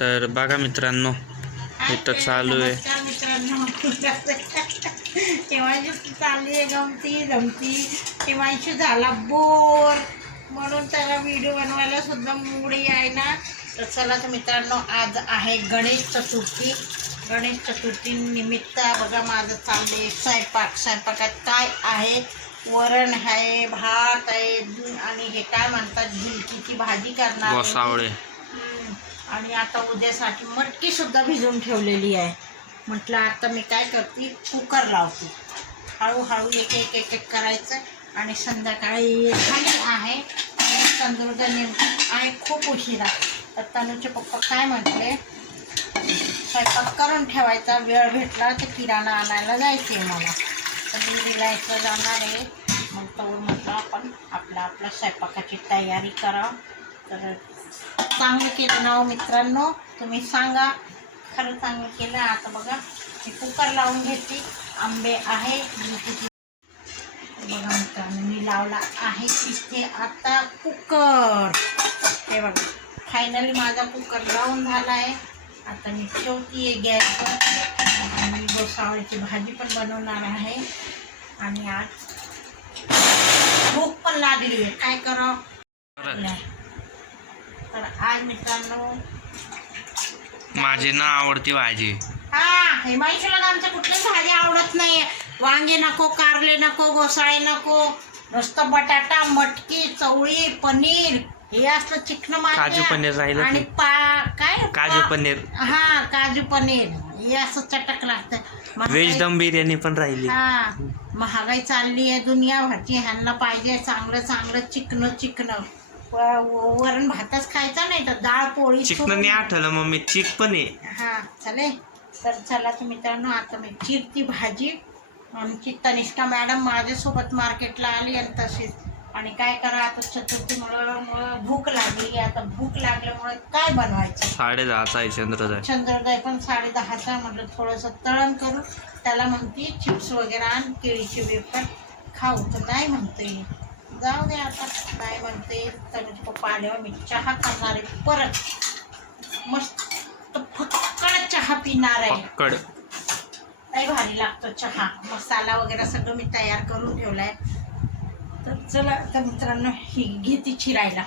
तर बघा मित्रांनो इथं चालू आहे. केव्हाची आहे? गमती जमती केव्हाशी झाला बोर. म्हणून त्याला व्हिडिओ बनवायला सुद्धा मूड आहे ना. तर चला तर मित्रांनो आज आहे गणेश चतुर्थी. गणेश चतुर्थी निमित्त बघा माझं चालले स्वयंपाक स्वयंपाकात काय आहे? वरण आहे भात आहे आणि हे काय म्हणतात? झिलकीची भाजी करणार आहे. आणि आता उद्यासाठी मटकी सुद्धा भिजवून ठेवलेली आहे. म्हटलं आता मी काय करते? कुकर लावते. हळूहळू एक एक एक एक करायचं आणि संध्याकाळी झाली आहे. आणि तंदूर आहे खूप उशिरा. तर तनूचे पप्पा काय म्हटले? स्वयंपाक करून ठेवायचा वेळ भेटला तर किराणा आणायला जायचे मला. तर मी रिलायन्सला जाणार आहे. मग तो म्हटलं आपण आपला आपल्या स्वयंपाकाची तयारी करा. तर चांगलं केलं ना हो मित्रांनो. तुम्ही सांगा खरं चांगलं केलं. आता बघा मी कुकर लावून घेते. आंबे आहे बघा मित्रांनो मी लावला आहे इथे आता कुकर हे बघा फायनली माझा कुकर लावून झाला आहे आता मी ठेवती आहे गॅसवर आणि गोसावळीची भाजी पण बनवणार आहे. आणि आज भूक पण लागली आहे. काय करावं. तर आज मित्रांनो माझी ना आवडती भाजी. हा हिमांशूला आमच्या कुठलीच भाजी आवडत नाही वांगे नको कारले नको गोसाळे नको. नुसतं बटाटा मटकी चवळी पनीर. हे असलं चिकन काजू पनीर राहिलं आणि? पा काय? काजू पा- पनीर. हा काजू पनीर. हे असं चटक लागतं. व्हेज महागाई- दम बिर्याणी पण राहिली. हा महागाई चालली आहे दुनियाभरची. ह्यांना पाहिजे चांगलं चांगलं चिकन चिकन. वरण भातच खायचा नाही तर डाळ पोळी चिकनने आठवलं मम्मी. चिक पण आहे. हा चालेल. तर चला तर मित्रांनो आता मी चिरती भाजी आमची तनिष्का मॅडम माझ्यासोबत मार्केटला आली आणि तशीच. आणि काय करा आता चतुर्थीमुळं मुळं भूक लागली. आता भूक लागल्यामुळे काय बनवायचं? साडे दहाचा आहे चंद्रोदय चंद्रोदय पण साडे दहाचा म्हटलं थोडंसं तळण करू त्याला म्हणते चिप्स वगैरे आण केळीचे वेपर खाऊ तर नाही म्हणते जाऊ दे आता. नाही म्हणते तनुज पप्पा आल्यावर मी चहा करणार आहे. परत मस्त फक्कड चहा पिणार आहे. पक्कड लय भारी लागतो चहा. मसाला वगैरे सगळं मी तयार करून ठेवलाय. तर चला तर मित्रांनो ही घेते चिरायला.